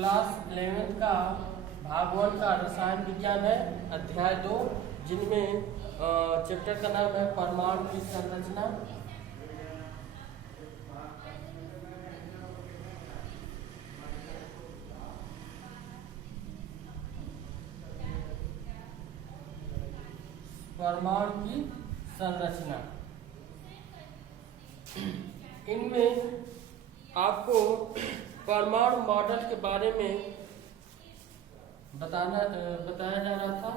Class 11 का भाग 1 का रसायन विज्ञान है, अध्याय 2, जिनमें चैप्टर का नाम है परमाणु की संरचना। परमाणु की संरचना, इनमें आपको परमाणु मॉडल के बारे में बताया जा रहा था।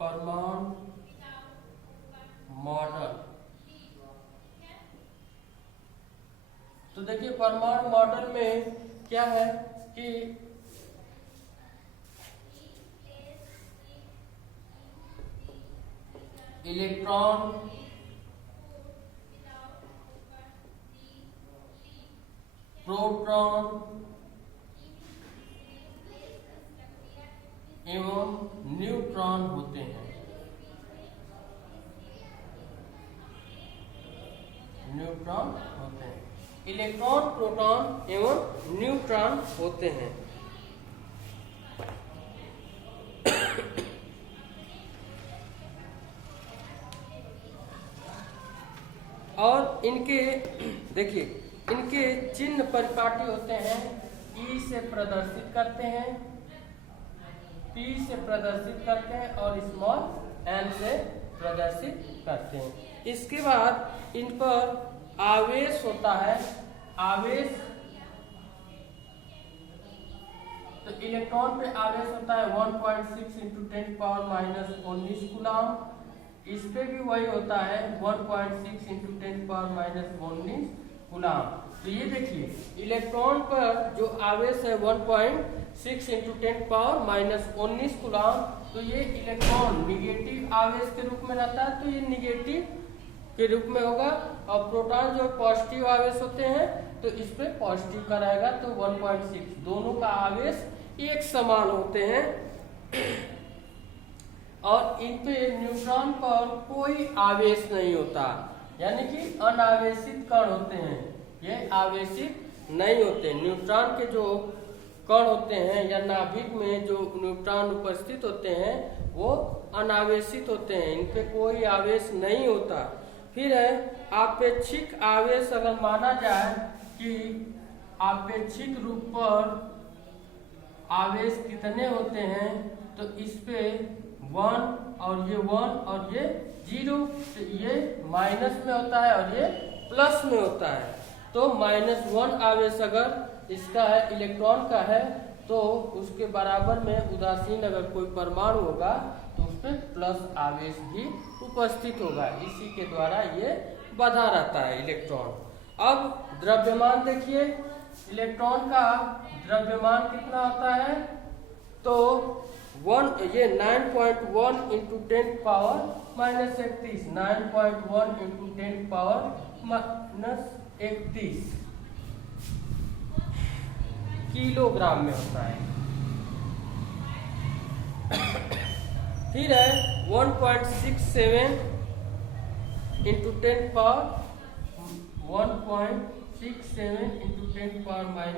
परमाणु मॉडल, तो देखिए परमाणु मॉडल में क्या है कि इलेक्ट्रॉन, प्रोटॉन एवं न्यूट्रॉन होते हैं। इलेक्ट्रॉन, प्रोटॉन एवं न्यूट्रॉन होते हैं। और इनके देखिए, इनके चिन्ह परिपाटी होते हैं। ई से प्रदर्शित करते हैं, पी से प्रदर्शित करते हैं और स्मॉल एन से प्रदर्शित करते हैं। इसके बाद इन पर आवेश होता है। आवेश, तो इलेक्ट्रॉन पे आवेश होता है 1.6 × 10⁻⁻19 कूलम। इस पे भी वही होता है 1.6 × 10⁻⁻19 कूलम। तो ये देखिए इलेक्ट्रॉन पर जो आवेश है 1.6 × 10⁻⁻19 कूलम, तो ये इलेक्ट्रॉन निगेटिव आवेश के रूप में रहता है, तो ये निगेटिव के रूप में होगा। और प्रोटॉन जो पॉजिटिव आवेश होते हैं तो इस पे पॉजिटिव का रहेगा, तो 1.6। दोनों का आवेश एक समान होते हैं। और इन पे न्यूट्रॉन पर कोई आवेश नहीं होता, यानी कि अनावेशित कण होते हैं, ये आवेशित नहीं होते। न्यूट्रॉन के जो कण होते हैं या नाभिक में जो न्यूट्रॉन उपस्थित होते हैं वो अनावेशित होते हैं, इन पे कोई आवेश नहीं होता। फिर है आपेक्षिक आवेश। अगर माना जाए कि आपेक्षिक रूप पर आवेश कितने होते हैं, तो इस पे 1 और ये 1 और ये 0, तो ये माइनस में होता है और ये प्लस में होता है। तो -1 आवेश अगर इसका है, इलेक्ट्रॉन का है, तो उसके बराबर में उदासीन अगर कोई परमाणु होगा तो उस पर प्लस आवेश भी उपस्थित होगा। इसी के द्वारा ये बधा रहता है इलेक्ट्रॉन। अब द्रव्यमान देखिए, इलेक्ट्रॉन का द्रव्यमान कितना होता है, तो ये 9.1 × 10⁻⁻31 9.1 × 10⁻⁻31 किलोग्राम में होता है। फिर है 1.67 ×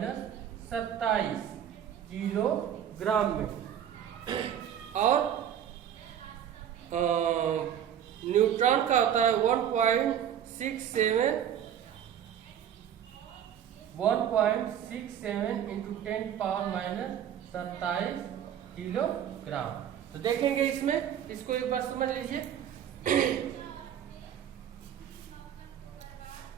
10⁻27 किलोग्राम में। और न्यूट्रॉन का होता है 1.67 × 10⁻⁻27 किलोग्राम। तो देखेंगे इसमें, इसको एक बार समझ लीजिए।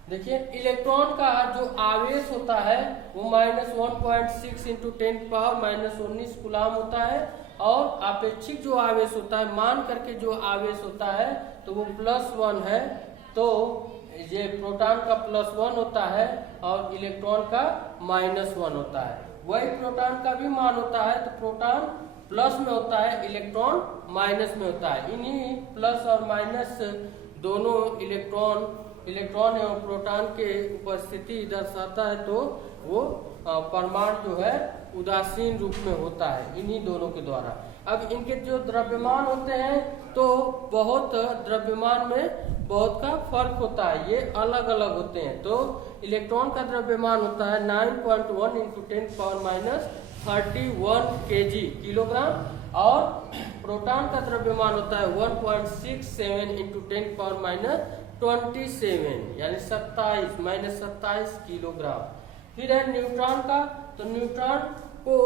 देखिए इलेक्ट्रॉन का जो आवेश होता है वो -1.6 × 10⁻⁻19 कूलम होता है। और आपेक्षिक जो आवेश होता है, मान करके जो आवेश होता है, तो वो +1 है। तो ये प्रोटॉन का +1 होता है और इलेक्ट्रॉन का -1 होता है। वही प्रोटॉन का भी मान होता है, तो प्रोटॉन प्लस में होता है, इलेक्ट्रॉन माइनस में होता है। इन्हीं प्लस और माइनस दोनों इलेक्ट्रॉन एवं प्रोटॉन के उपस्थिति दर्शाता है, तो वो परमाणु जो है उदासीन रूप में होता है, इन्हीं दोनों के द्वारा। अब इनके जो द्रव्यमान होते हैं तो बहुत द्रव्यमान में बहुत का फर्क होता है, ये अलग अलग होते हैं। तो इलेक्ट्रॉन का द्रव्यमान होता है 9.1 इंटू 10⁻31 kg किलोग्राम और प्रोटॉन का द्रव्यमान होता है 1.67 इंटू 10⁻27 यानी 27 किलोग्राम। फिर है न्यूट्रॉन का, तो न्यूट्रॉन को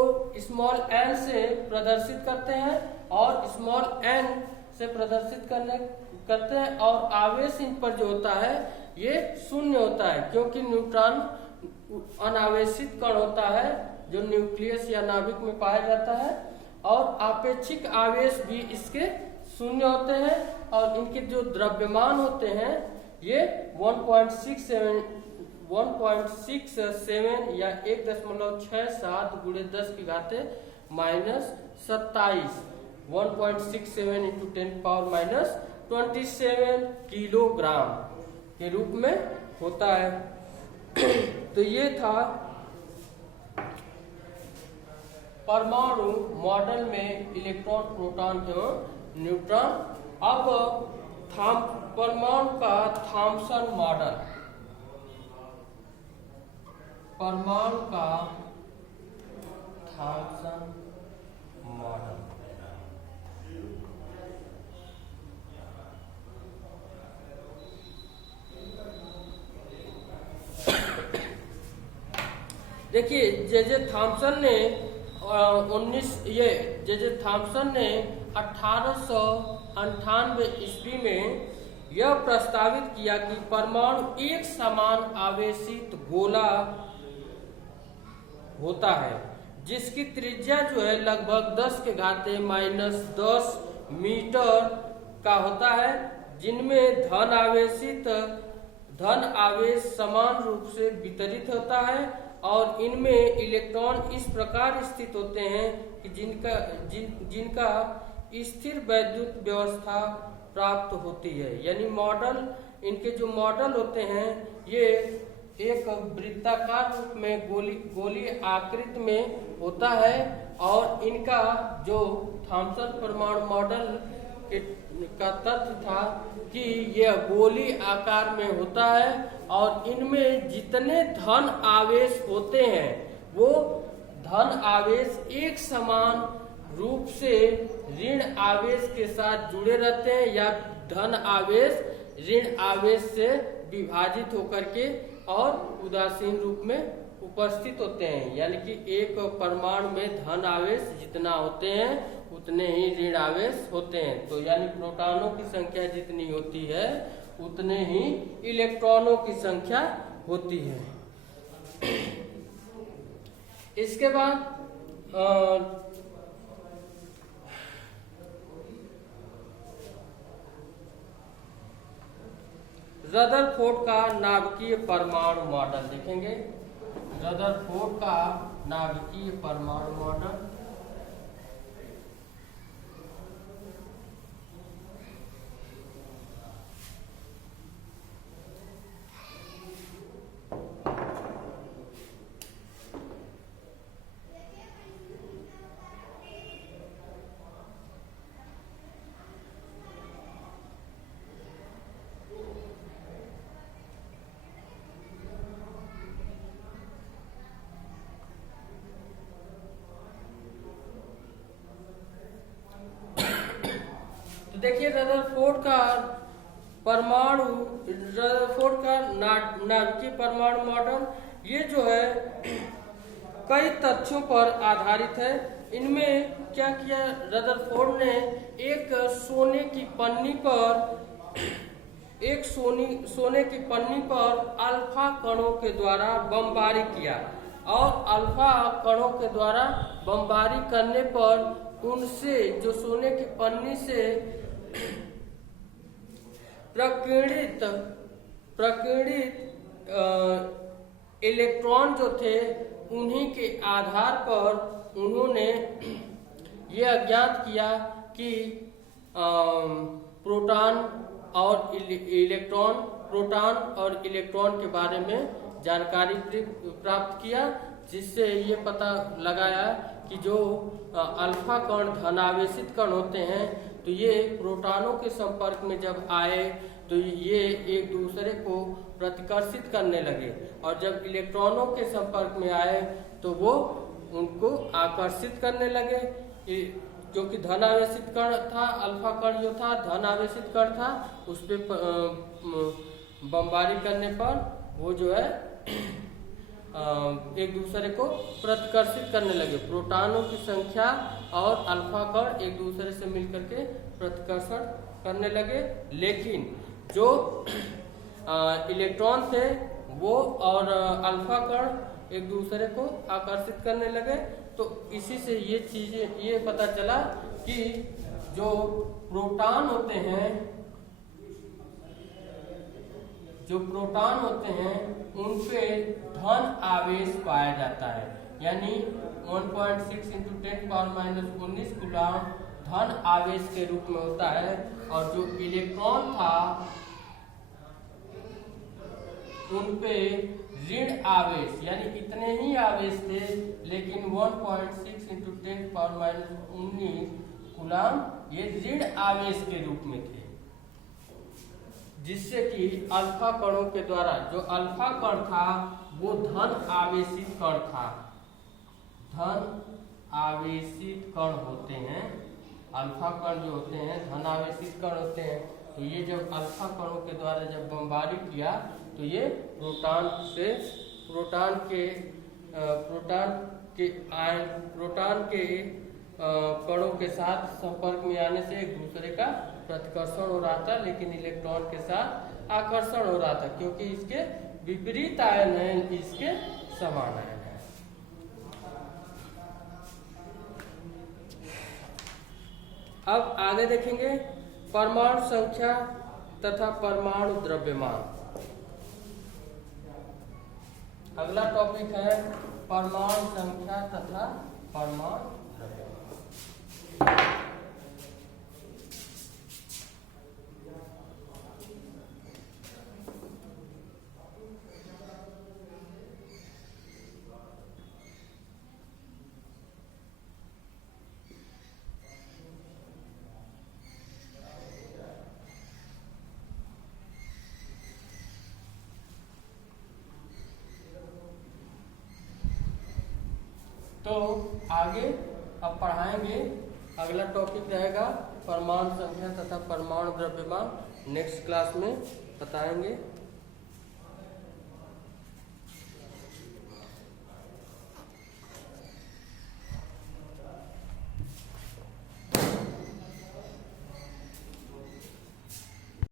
स्मॉल n से प्रदर्शित करते हैं और स्मॉल n से प्रदर्शित करते हैं और आवेश इन पर जो होता है ये शून्य होता है, क्योंकि न्यूट्रॉन अनावेशित कण होता है जो न्यूक्लियस या नाभिक में पाया जाता है और आपेक्षिक आवेश भी इसके शून्य होते हैं और इनके जो द्रव्यमान होते हैं ये 1.67 या 1.67 गुणे 10 की घाते -27 1.67 इंटू 10⁻27 किलोग्राम के रूप में होता है। तो ये था परमाणु मॉडल में इलेक्ट्रॉन, प्रोटॉन एवं न्यूट्रॉन। अब परमाणु का थॉम्सन मॉडल, परमाणु का थॉम्सन मॉडल। देखिए जे थॉम्सन ने 1898 ईस्वी में यह प्रस्तावित किया कि परमाणु एक समान आवेशित गोला होता है जिसकी त्रिज्या जो है लगभग 10 के घाते -10 मीटर का होता है, जिनमें धन आवेश समान रूप से वितरित होता है और इनमें इलेक्ट्रॉन इस प्रकार स्थित होते हैं कि जिनका स्थिर वैद्युत व्यवस्था प्राप्त होती है। यानी मॉडल, इनके जो मॉडल होते हैं ये एक वृत्ताकार रूप में गोली आकृति में होता है और इनका जो थॉम्सन परमाणु मॉडल का तथ्य था कि यह गोली आकार में होता है और इनमें जितने धन आवेश होते हैं वो धन आवेश एक समान रूप से ऋण आवेश के साथ जुड़े रहते हैं या धन आवेश ऋण आवेश से विभाजित होकर के और उदासीन रूप में उपस्थित होते हैं। यानी कि एक परमाणु में धन आवेश जितना होते हैं उतने ही ऋण आवेश होते हैं। तो यानी प्रोटॉनों की संख्या जितनी होती है उतने ही इलेक्ट्रॉनों की संख्या होती है। इसके बाद रदरफोर्ड का नाभिकीय परमाणु मॉडल देखेंगे। रदरफोर्ड का नाभिकीय परमाणु मॉडल। देखिए रदरफोर्ड का नाभिकीय परमाणु मॉडल ये जो है कई तथ्यों पर आधारित है। इनमें क्या किया रदरफोर्ड ने, एक सोने की पन्नी पर अल्फा कणों के द्वारा बमबारी किया और अल्फा कणों के द्वारा बमबारी करने पर उनसे जो सोने की पन्नी से प्रकीर्णित इलेक्ट्रॉन जो थे उन्हीं के आधार पर उन्होंने यह ज्ञात किया कि प्रोटॉन और इलेक्ट्रॉन के बारे में जानकारी प्राप्त किया, जिससे ये पता लगाया कि जो अल्फा कण धनावेशित कण होते हैं तो ये प्रोटॉनों के संपर्क में जब आए तो ये एक दूसरे को प्रतिकर्षित करने लगे, और जब इलेक्ट्रॉनों के संपर्क में आए तो वो उनको आकर्षित करने लगे। क्योंकि धनावेशित कण था, अल्फा कण जो था धनावेशित कण था, उस पे बमबारी करने पर वो जो है एक दूसरे को प्रतिकर्षित करने लगे। प्रोटॉनों की संख्या और अल्फा कण एक दूसरे से मिलकर के प्रतिकर्षण करने लगे, लेकिन जो इलेक्ट्रॉन थे वो और अल्फा कण एक दूसरे को आकर्षित करने लगे। तो इसी से ये चीजें ये पता चला कि जो प्रोटॉन होते हैं, जो प्रोटॉन होते हैं उन पे धन आवेश पाया जाता है, यानी 1.6 × 10⁻⁻19 कूलम धन आवेश के रूप में होता है। और जो इलेक्ट्रॉन था उन पे ऋण आवेश, यानी इतने ही आवेश थे लेकिन 1.6 × 10⁻⁻19 कूलम ये ऋण आवेश के रूप में थे, जिससे कि अल्फा कणों के द्वारा जो अल्फा कण था वो धन आवेशित कण था। धन आवेशित कण होते हैं, अल्फा कण जो होते हैं धन आवेशित कण होते हैं। तो ये जब अल्फा कणों के द्वारा जब बमबारी किया तो ये प्रोटॉन के कणों के साथ संपर्क में आने से एक दूसरे का प्रतिकर्षण हो रहा था, लेकिन इलेक्ट्रॉन के साथ आकर्षण हो रहा था, क्योंकि इसके विपरीत आयन है, इसके समान आयन है। अब आगे देखेंगे परमाणु संख्या तथा परमाणु द्रव्यमान। अगला टॉपिक है परमाणु संख्या तथा परमाणु द्रव्यमान। तो आगे अब पढ़ाएंगे, अगला टॉपिक रहेगा परमाणु संख्या तथा परमाणु द्रव्यमान। नेक्स्ट क्लास में बताएंगे।